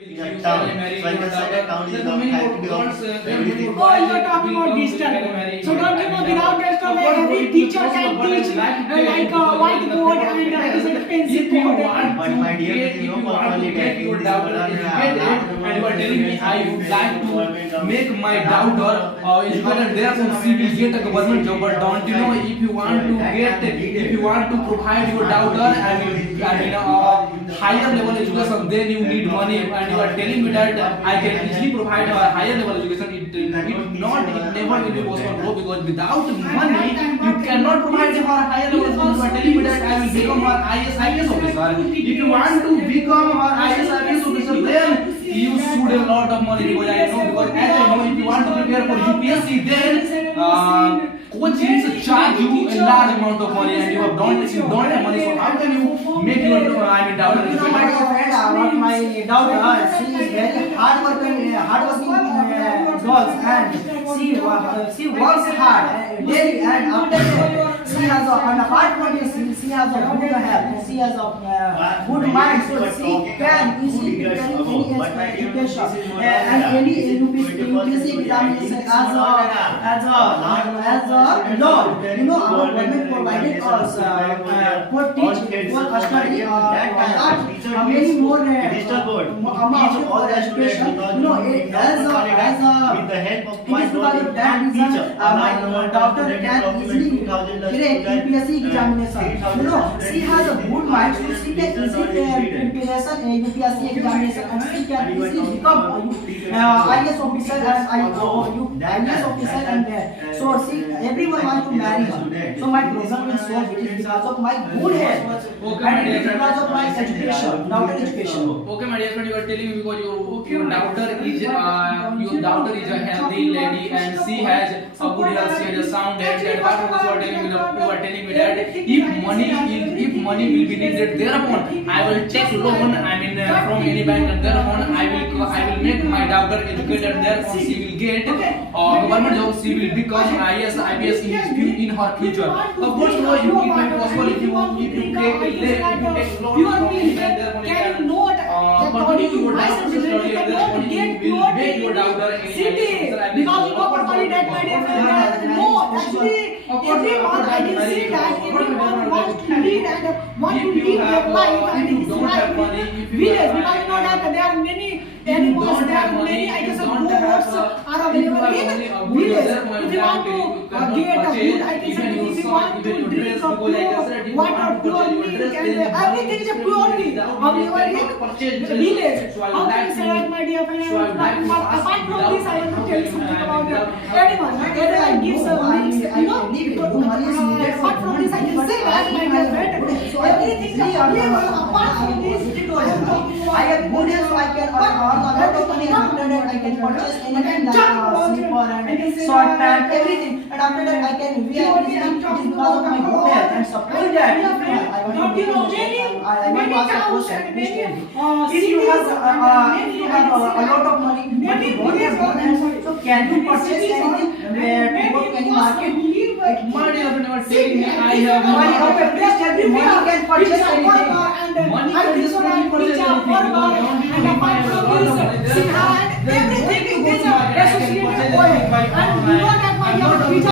Yeah, town. So I can say that town is the factory of everything. Oh, you are talking about distance. So don't you know without distance, every teacher can teach like a whiteboard and it is a pencil board. But my dear, you know, properly that your daughter educated and you are telling me I would like to make my daughter educated there so she will get a government job. But don't you know if you want to provide your daughter higher level education, then you need money, and you are telling me that I can easily provide her higher level education. It never will be possible, bro, because without money you cannot provide her higher level education. You are telling me that I will become her IS officer. If you want to become her IS officer, then you should a lot of money, because I know, because as I know, if you want to prepare for UPSC, then coaching charge you a large amount of money, and you don't have money. So how can you make your daughter? You know, my friend, my daughter, she is very hardworking girl, and she works hard daily, and after that, she has on a hard money, she has a good health, she has a good mind, so she can easily prepare any education and any UPSC examination as a law. You know, our government provided us for teaching, for study, many more amount for education. You know, with the help of my teacher, my daughter can easily crack UPSC examination. You know, she has a good mind, so she can easily preparation UPSC examination, and she can easily become IS officer IS officer, and so she everyone wants to marry her. So my problem is solved. It is because of my good health, and it is because of my education, daughter education. Okay, my dear friend, you are telling me because your daughter is a healthy lady and she has a good health, she has a sound health. And what you are telling me that if money will be needed, thereupon I will take loan. From any bank, and thereupon I will make my daughter educated. Therefore she will get government job. She will become IS, IPS in her future. Of course, no, it might be possible if you take loan from any bank. Can you know that continue your my daughter's certificate study, and cannot get will make your daughter city, because you know properly that my dear friend, no, actually everyone I can see that everyone wants to lead and want to live their life, and it is like village, because you know that there are many animals, there are many, I guess, goats are available in village. If you want to get a food, I can say, if you want to drink a pure water, pure milk, and everything is a purely available in village. How can you say that, my dear friend? Apart from this, I want to tell you something about anyone. Whether I give some links, you know, apart from this, I can say that, my dear friend, everything is available. Apart from this, I have good health, so I can earn a lot of money, and after that I can purchase anything like slipper and short pant, everything, and after that I can wear anything. It is because of my good health, and support that. I want to ask a question. If you have a lot of money, but you don't have good health, so can you purchase anything to work any market? Money of never telling me I have Money, okay, please tell me, money can purchase anything. money can just only purchase anything. And apart from this, she had everything is associated with oil, and you know that my